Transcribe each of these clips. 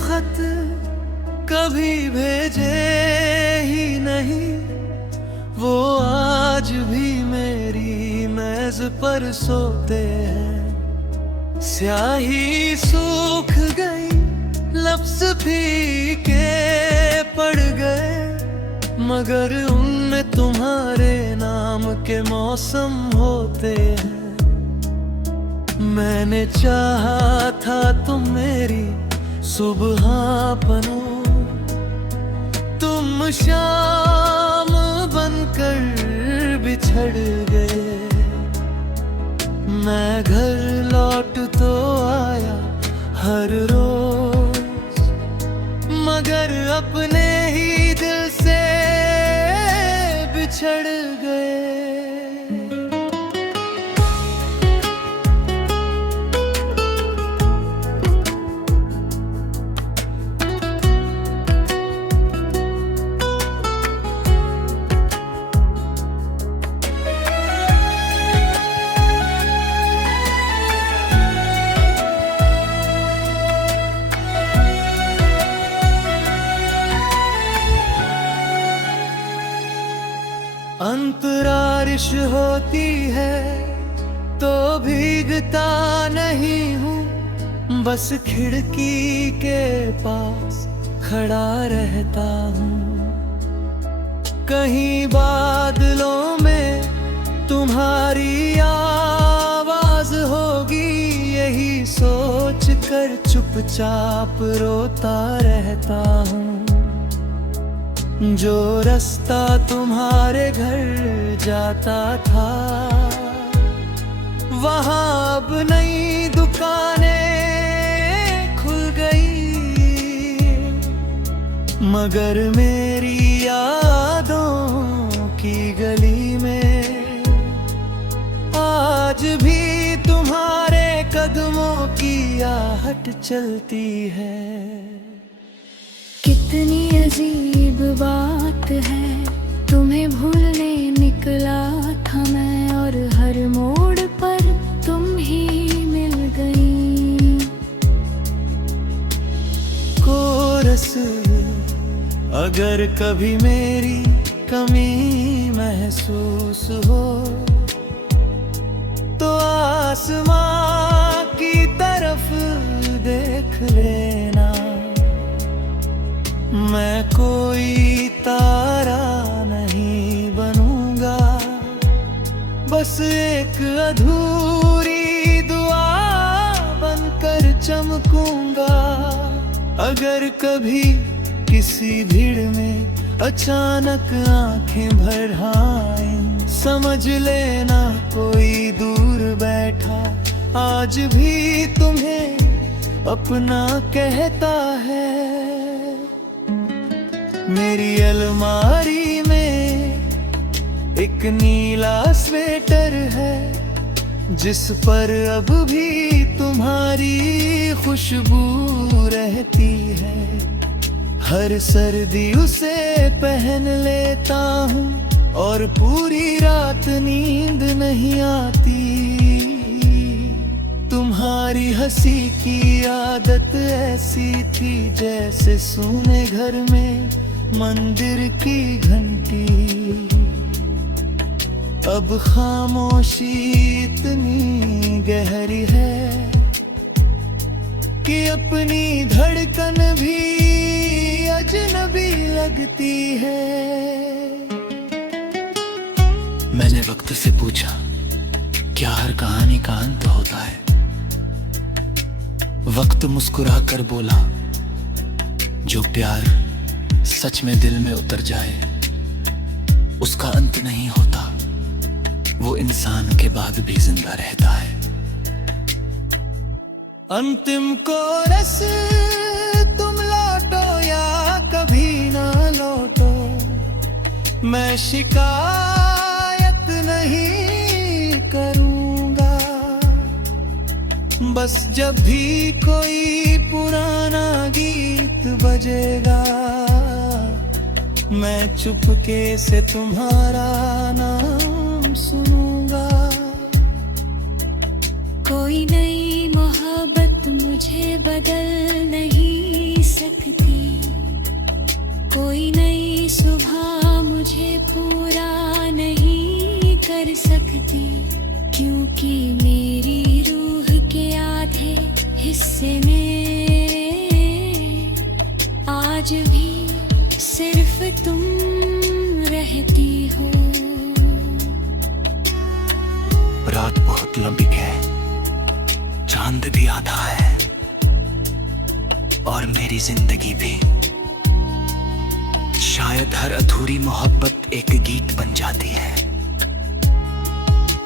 खत कभी भेजे ही नहीं, वो आज भी मेरी मेज पर सोते हैं। स्याही सूख गई, लफ्ज फीके पड़ गए, मगर उनमें तुम्हारे नाम के मौसम होते हैं। मैंने चाहा था तुम मेरी सुबह बनो, तुम शाम बनकर बिछड़ गए। मैं घर लौट तो आया हर रोज, मगर अपने ही दिल से बिछड़ गए। अंतरारिश होती है तो भीगता नहीं हूँ, बस खिड़की के पास खड़ा रहता हूँ। कहीं बादलों में तुम्हारी आवाज होगी, यही सोच कर चुपचाप रोता रहता हूँ। जो रास्ता तुम्हारे घर जाता था, वहाँ अब नई दुकानें खुल गई, मगर मेरी यादों की गली में आज भी तुम्हारे कदमों की आहट चलती है। कितनी अजीब बात है, तुम्हें भूलने निकला था मैं, और हर मोड़ पर तुम ही मिल गई। कोरस अगर कभी मेरी कमी महसूस हो, तो आसमां की तरफ देख लेना। मैं कोई तारा नहीं बनूंगा, बस एक अधूरी दुआ बनकर चमकूंगा। अगर कभी किसी भीड़ में अचानक आंखें भर आएं, समझ लेना कोई दूर बैठा आज भी तुम्हें अपना कहता है। मेरी अलमारी में एक नीला स्वेटर है, जिस पर अब भी तुम्हारी खुशबू रहती है। हर सर्दी उसे पहन लेता हूँ और पूरी रात नींद नहीं आती। तुम्हारी हंसी की आदत ऐसी थी जैसे सूने घर में मंदिर की घंटी। अब खामोशी इतनी गहरी है कि अपनी धड़कन भी अजनबी लगती है। मैंने वक्त से पूछा, क्या हर कहानी का अंत होता है? वक्त मुस्कुरा कर बोला, जो प्यार सच में दिल में उतर जाए उसका अंत नहीं होता, वो इंसान के बाद भी जिंदा रहता है। अंतिम कोरस तुम लौटो या कभी ना लौटो, मैं शिकायत नहीं करूंगा। बस जब भी कोई पुराना गीत बजेगा, मैं चुपके से तुम्हारा नाम सुनूंगा। कोई नई मोहब्बत मुझे बदल नहीं आज भी सिर्फ तुम रहती हो। रात बहुत लंबी है, चांद भी आधा है, और मेरी जिंदगी भी। शायद हर अधूरी मोहब्बत एक गीत बन जाती है,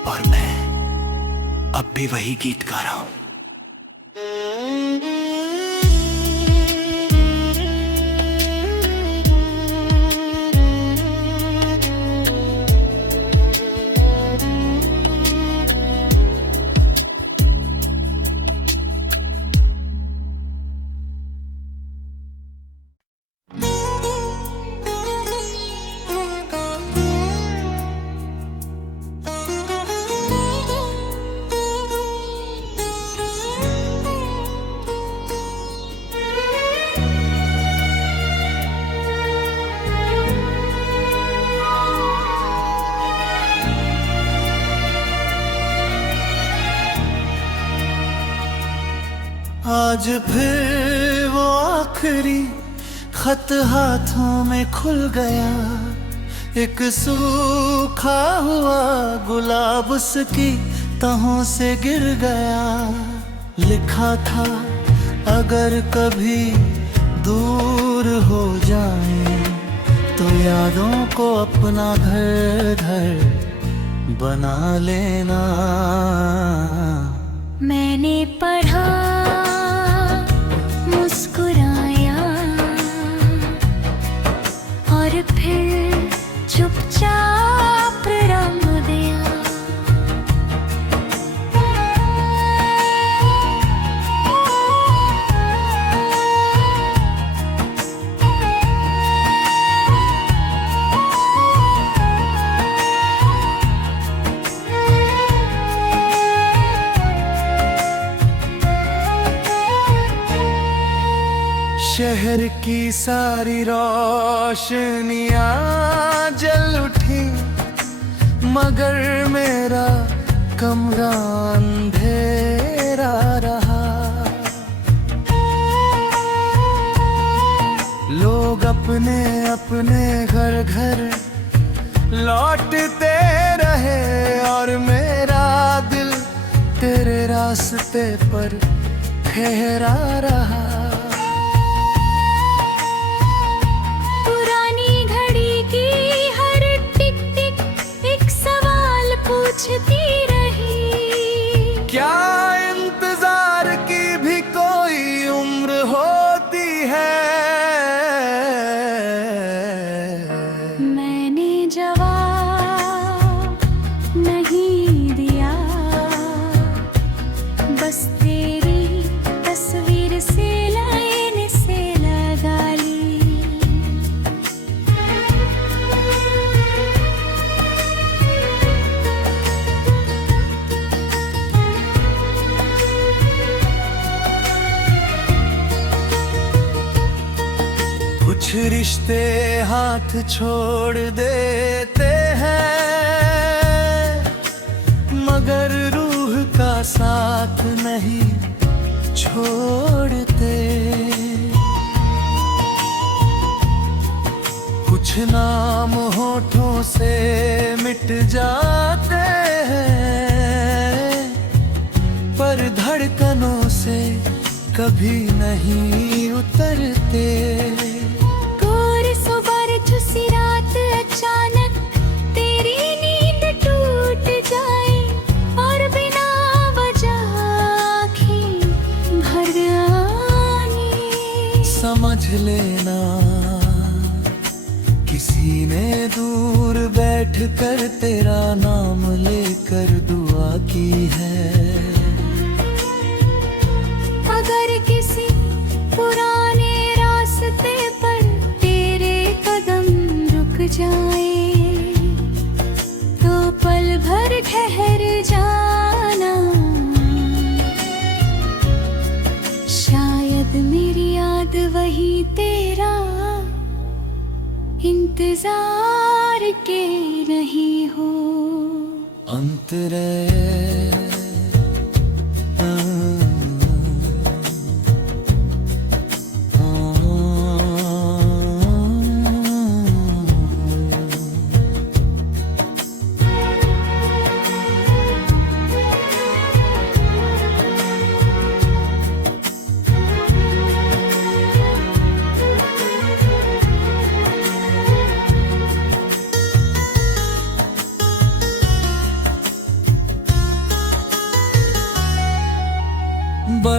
और मैं अब भी वही गीत गा रहा हूं। आज फिर वो आखिरी खत हाथों में खुल गया, एक सूखा हुआ गुलाब उसकी तहों से गिर गया। लिखा था अगर कभी दूर हो जाए तो यादों को अपना घर घर बना लेना। मैंने पढ़ा, मुस्कुराया, और फिर चुपचाप रंग दिया। शहर की सारी रोशनियां जल उठी, मगर मेरा कमरा अंधेरा रहा। लोग अपने अपने घर घर लौटते रहे, और मेरा दिल तेरे रास्ते पर ठहरा रहा। पूछती रही, क्या इंतजार की भी कोई उम्र होती है? मैंने जवाब नहीं दिया, बस तेरी तस्वीर से लाइन से लगा ली। कुछ रिश्ते हाथ छोड़ देते हैं, मगर रूह का साथ नहीं छोड़ते। कुछ नाम होठों से मिट जाते हैं, पर धड़कनों से कभी नहीं उतरते। उसी रात अचानक तेरी नींद टूट जाए, और बिना वजह आँखें भर आनी। समझ लेना किसी ने दूर बैठ कर तेरा नाम लेकर दुआ की है। अगर किसी पुराने रास्ते पर जाए तो पल भर ठहर जाना। शायद मेरी याद वही तेरा इंतजार के नहीं हो। अंतरे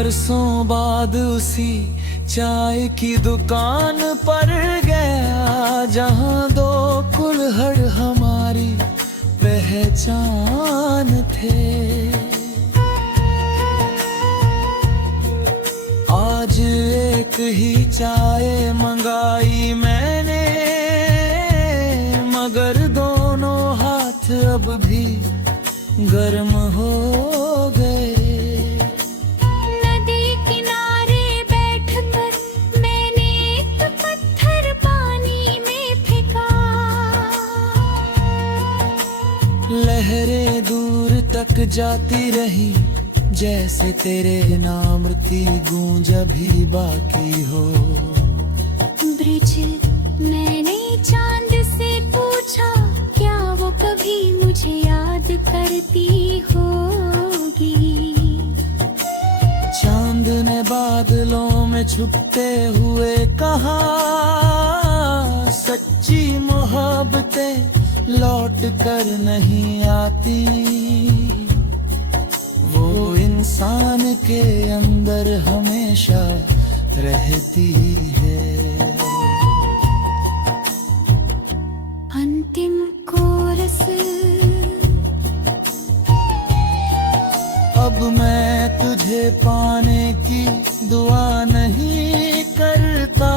बरसों बाद उसी चाय की दुकान पर गया, जहां दो कुल्हड़ हमारी पहचान थे। आज एक ही चाय मंगाई मैंने, मगर दोनों हाथ अब भी गर्म हो गए। नदी किनारे बैठकर मैंने एक पत्थर पानी में फेंका। लहरें दूर तक जाती रही, जैसे तेरे नाम की गूंज अभी बाकी हो। ब्रिज मैंने चांद से पूछा, क्या वो कभी मुझे याद करती होगी। चांद ने बादलों में छुपते हुए कहा, सच्ची मोहब्बतें लौट कर नहीं आती, वो इंसान के अंदर हमेशा रहती है। अंतिम कोरस। अब मैं तुझे पाने की दुआ नहीं करता,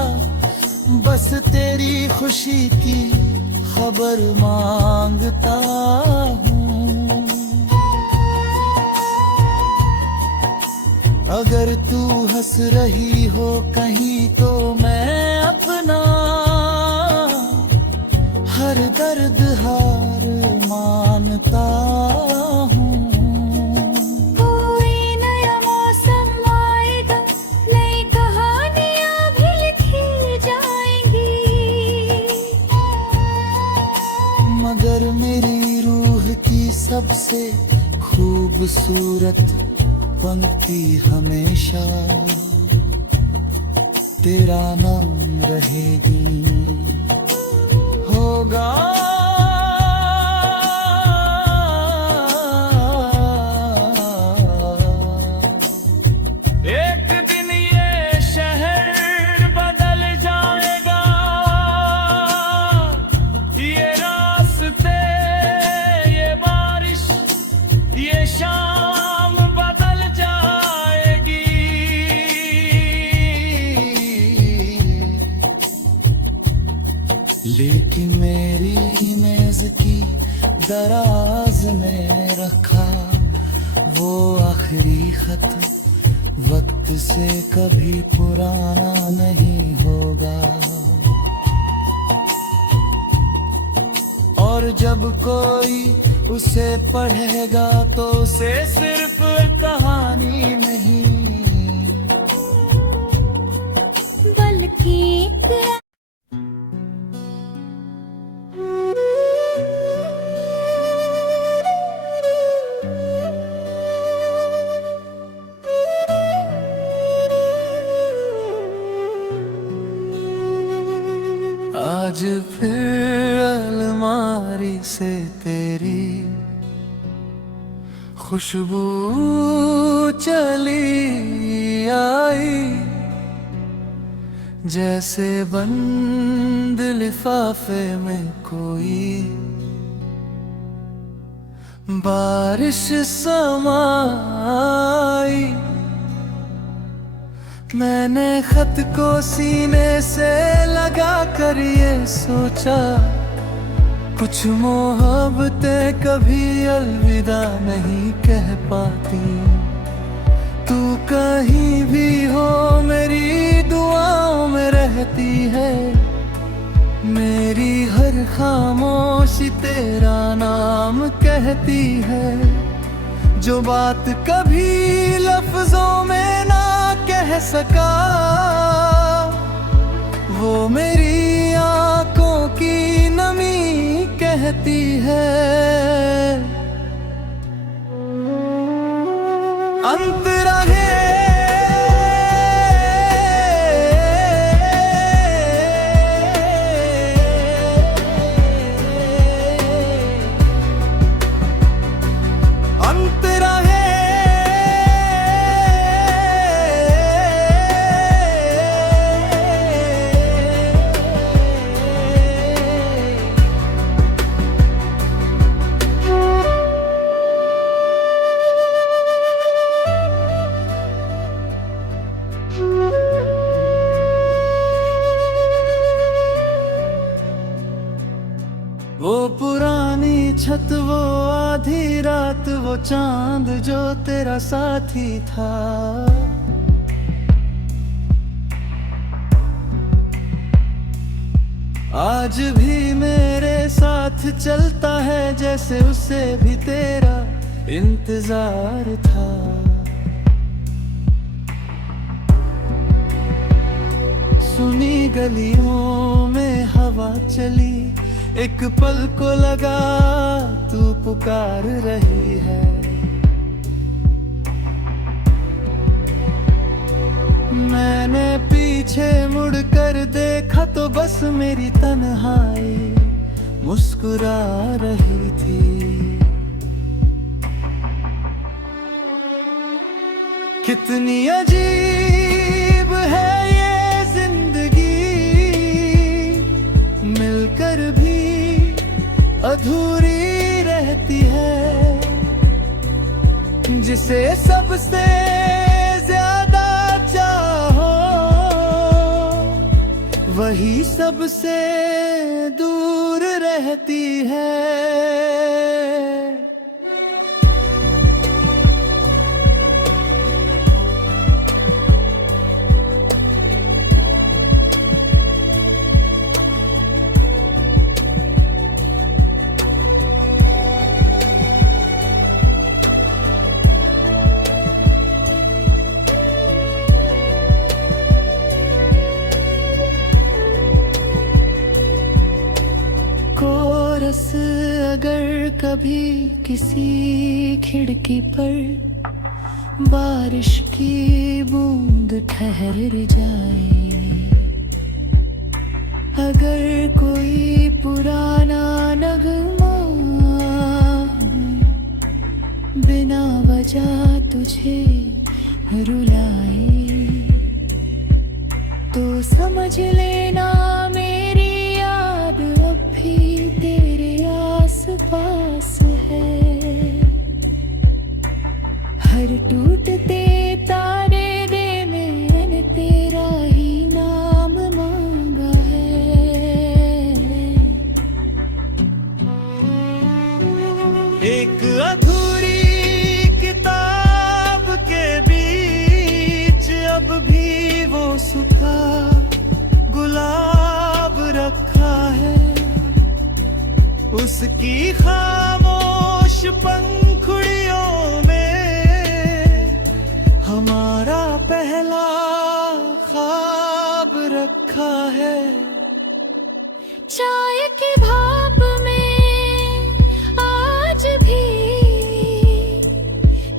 बस तेरी खुशी की खबर मांगता हूँ। अगर तू हंस रही हो कहीं तो मैं अपना हर दर्द हार मानता हूँ। कोई नया मौसम आएगा, नई कहानियाँ भी लिखी जाएंगी, मगर मेरी रूह की सबसे खूबसूरत पंक्ति हमेशा तेरा नाम रहेगी। होगा एक दिन ये शहर बदल जाएगा, ये रास्ते, ये बारिश, ये शाम बदल जाएगी। लेकिन मेरी मेज की दराज में रखा वो आखिरी खत वक्त से कभी पुराना नहीं होगा। और जब कोई उसे पढ़ेगा तो उसे सिर्फ कहानी नहीं बल्कि आज फिर अलमारी से तेरी खुशबू चली आई, जैसे बंद लिफाफे में कोई बारिश समाई। मैंने खत को सीने से लगा कर ये सोचा, कुछ मोहब्बतें कभी अलविदा नहीं कह पाती। तू कहीं भी हो मेरी दुआओं में रहती है, मेरी हर खामोशी तेरा नाम कहती है। जो बात कभी लफ्जों में ना कह सका, वो मेरी आंखों की नमी कहती है। अंत रहे अंत रहे वो पुरानी छत, वो आधी रात, वो चांद जो तेरा साथी था। आज भी मेरे साथ चलता है, जैसे उसे भी तेरा इंतजार था। सुनी गलियों में हवा चली, एक पल को लगा तू पुकार रही है। मैंने पीछे मुड़कर देखा तो बस मेरी तन्हाई मुस्कुरा रही थी। कितनी अजीब है ये जिंदगी, मिलकर भी अधूरी रहती है। जिसे सबसे ज्यादा चाहो, वही सबसे दूर रहती है। कोरस अगर कभी किसी खिड़की पर बारिश की बूंद ठहर जाए, अगर कोई पुराना नगमा बिना वजह तुझे रुलाए, तो समझ लेना मेरी याद अब भी तेरे आस पास है। हर टूटते तारे दे मैंने तेरा ही नाम मांगा है। एक अधूरी किताब के बीच अब भी वो सूखा गुलाब रखा है। उसकी खामोश पंखुड़ियों में हमारा पहला ख्वाब रखा है। चाय की भाप में आज भी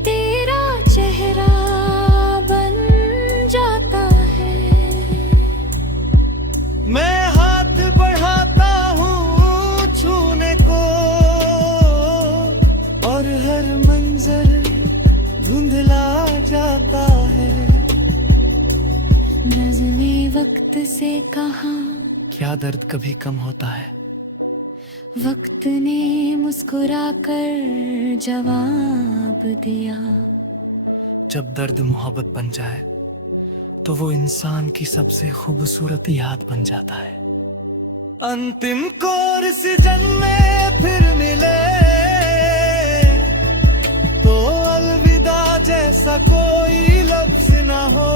तेरा चेहरा बन जाता है। मैं हाथ बढ़ाता हूँ छूने को, और हर मंजर धुंधला जाता है। नज़्मे वक्त से कहा, क्या दर्द कभी कम होता है। वक्त ने मुस्कुराकर जवाब दिया। जब दर्द मोहब्बत बन जाए तो वो इंसान की सबसे खूबसूरत याद बन जाता है। अंतिम कोर्स जन्मे फिर मिले तो अलविदा जैसा कोई लफ्ज ना हो।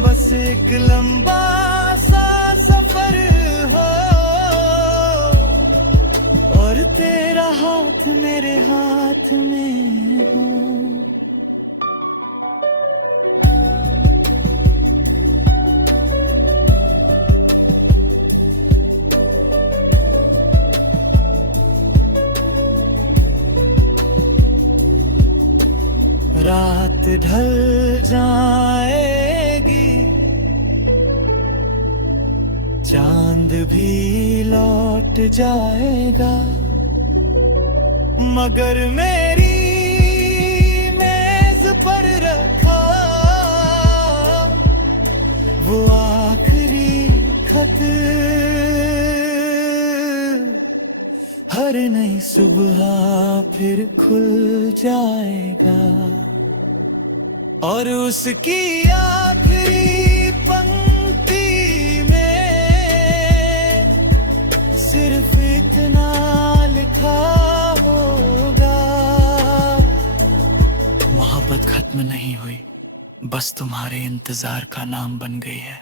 बस एक लंबा सा सफर हो, और तेरा हाथ मेरे हाथ में हो। रात ढल जाएगी, चांद भी लौट जाएगा, मगर मेरी मेज पर रखा वो आखिरी खत हर नई सुबह फिर खुल जाएगा। और उसकी आखिरी पंक्ति में बस तुम्हारे इंतजार का नाम बन गई है।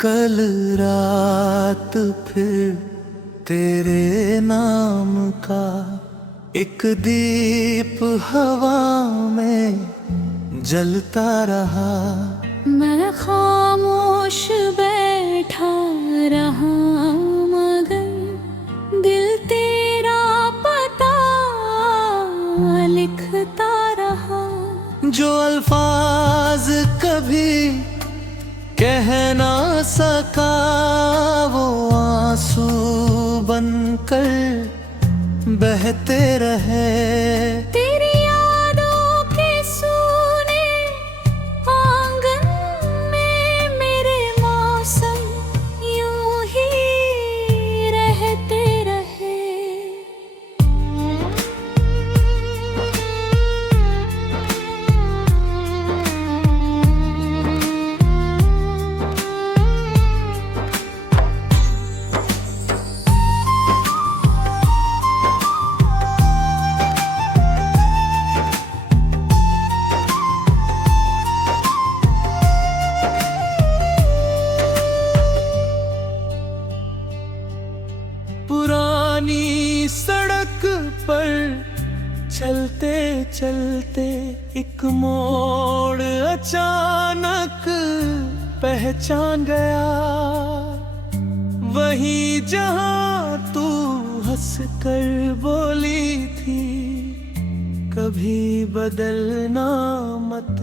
कल रात फिर तेरे नाम का एक दीप हवा में जलता रहा। मैं खामोश बैठा रहा मगर दिल तेरा पता लिखता रहा। जो अल्फाज कभी कह ना सका वो आंसू बनकर बहते रहे। तेरी यादों के सूने आंगन में मेरे मौसम यूं ही रहते रहे। पुरानी सड़क पर चलते चलते एक मोड़ अचानक पहचान गया। वही जहां तू हंस कर बोली थी कभी बदलना मत।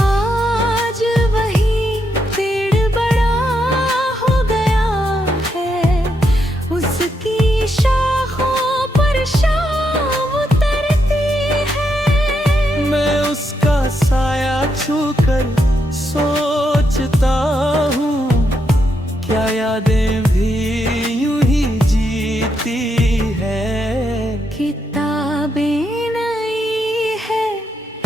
आज वही पेड़ बड़ा हो गया है, उसकी शाखों पर शाम उतरती है। मैं उसका साया छूकर सोचता हूँ क्या यादें भी यूं ही जीती है। किताबें नई है,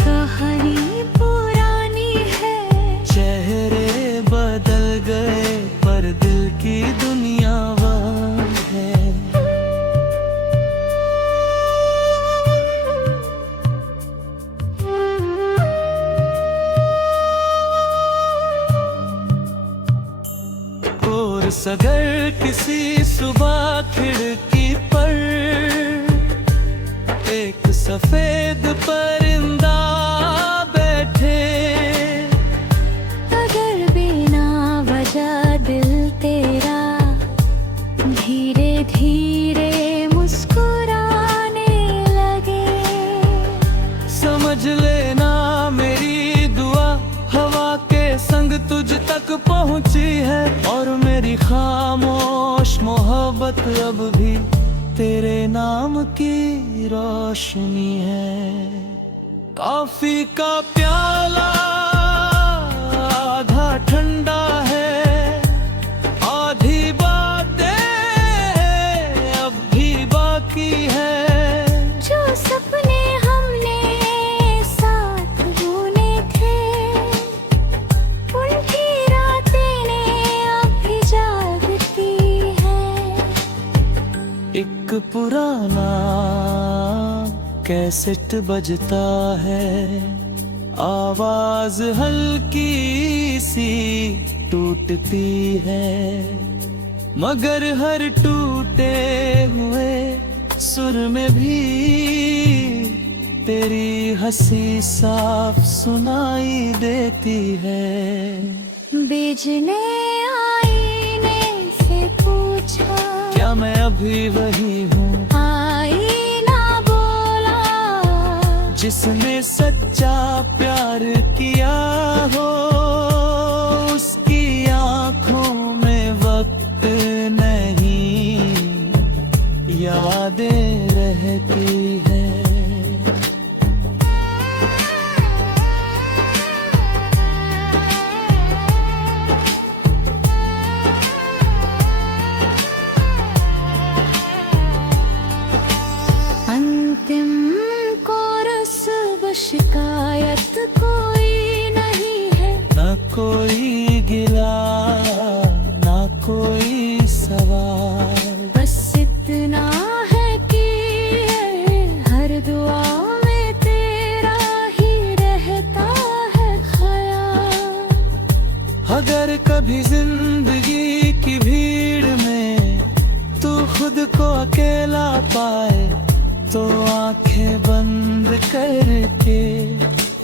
कहानी पुरानी है। चेहरे बदल गए पर दिल की दुनिया वही है। और सगर किसी सुबह खिड़की पर एक सफेद परिंदा बैठे। अगर बिना वजह दिल तेरा धीरे धीरे मुस्कुराने लगे। समझ लेना मेरी दुआ हवा के संग तुझ तक पहुंची है। और मेरी खामोश मोहब्बत अब भी तेरे नाम की रोशनी है। कॉफी का प्याला आधा ठंडा है, आधी बातें अब भी बाकी है। जो सपने हमने साथ बुने थे, उनकी रातें ने अब भी जागती है। एक पुराना कैसेट बजता है, आवाज हल्की सी टूटती है। मगर हर टूटे हुए सुर में भी तेरी हंसी साफ सुनाई देती है। बेचने आईने से पूछा क्या मैं अभी वही हूँ आईना बोला जिसने सच्चा प्यार किया हो उसकी आंखों में वक्त नहीं, यादें रहती है। अंतिम कोरस शिकायत कोई नहीं है, न कोई गिला न कोई सवाल, बस इतना है कि हर दुआ में तेरा ही रहता है ख्याल। अगर कभी जिंदगी की भीड़ में तू खुद को अकेला पाए तो आंखें बंद करके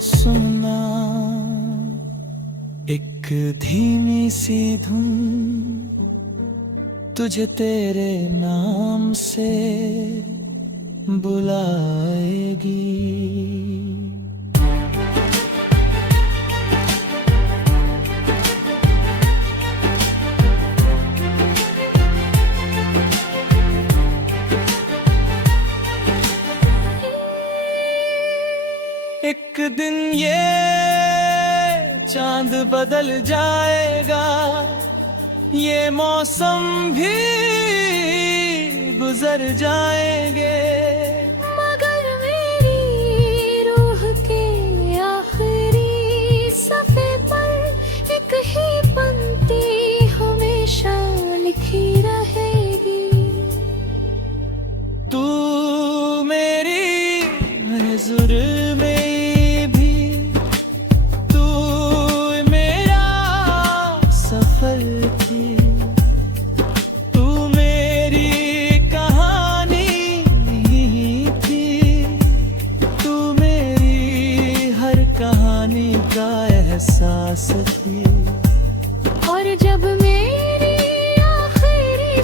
सुनना, एक धीमी सी धुन तुझे तेरे नाम से बुलाएगी। एक दिन ये चांद बदल जाएगा, ये मौसम भी गुजर जाएंगे, मगर मेरी रूह के आखिरी सफ़े पर एक ही पंक्ति हमेशा लिखी रहेगी। तू मेरी जुर्म में भी, तू मेरा सफर थी, तू मेरी कहानी थी, तू मेरी हर कहानी का एहसास थी। और जब मेरी आखिरी